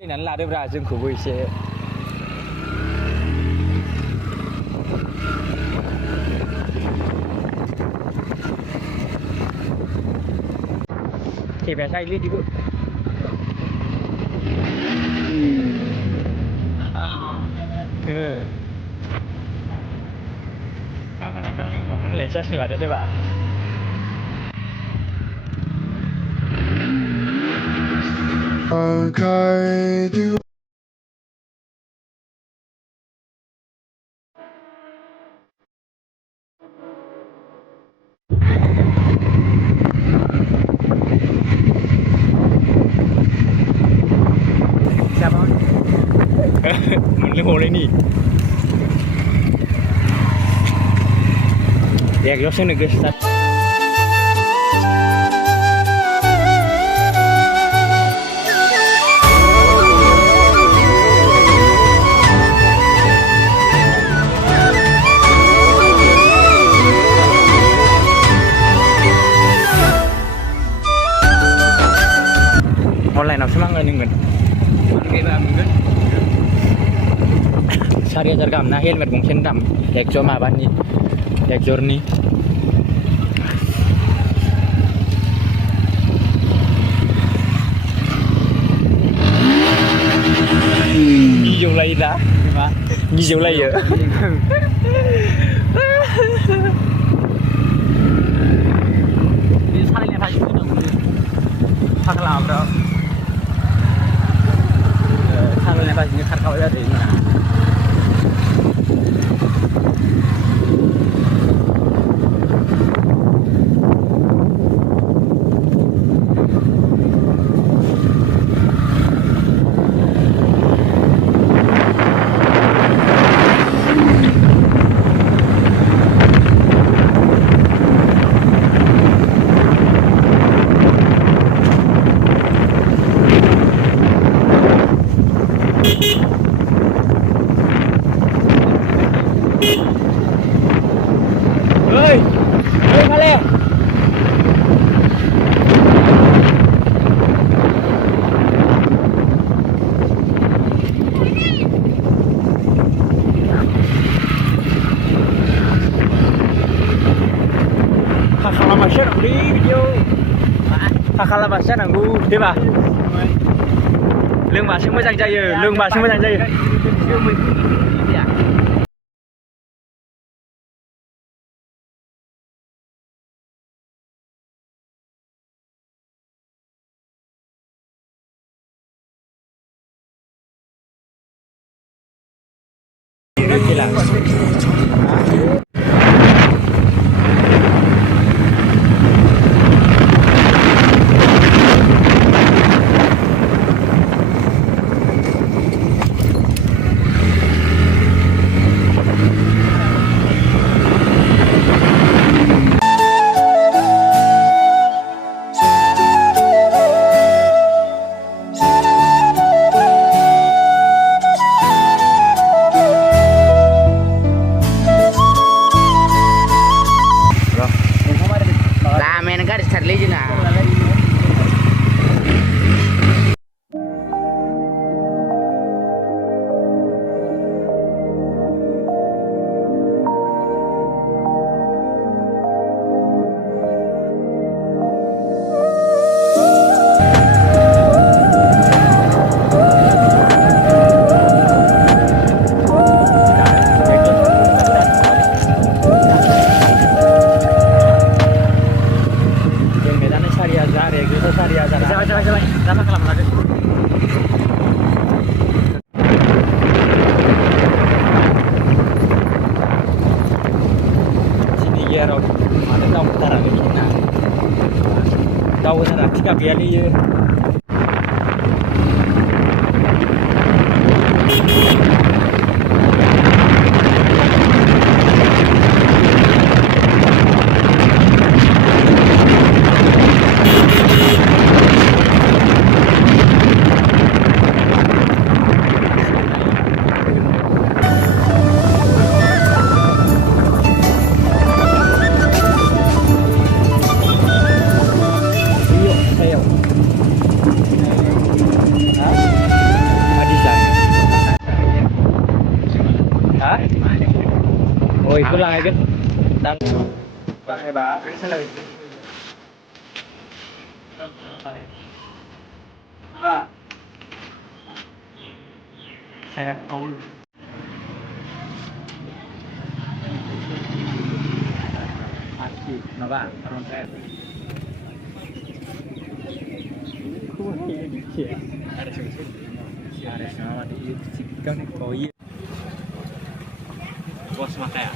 फैनानै लादोब्रा जोंखौबो एसे थेबाय साइलै दिखौ लेन्सास nggak ada deh pak siapa mulai nih ya Yosnya guys online apa sih mang nggak Sari ajar kam nah helmet mungkin dam ekjo mabani ekjor nih Gijau lain dah Gijau lain ya Ini salahnya pasti itu Faklah bro Salahnya pasti ini karkau ya deh Kakak di video kakak bahasa nanggu deh bah lương bahasa moजां जायो lương bahasa moजां जायो gila Tahu sana tiga kali ya. Oh, itu lah kan. Dan saya kaul. Asik, napa? Ada sama di chicken. Oh iya. Bos makanya.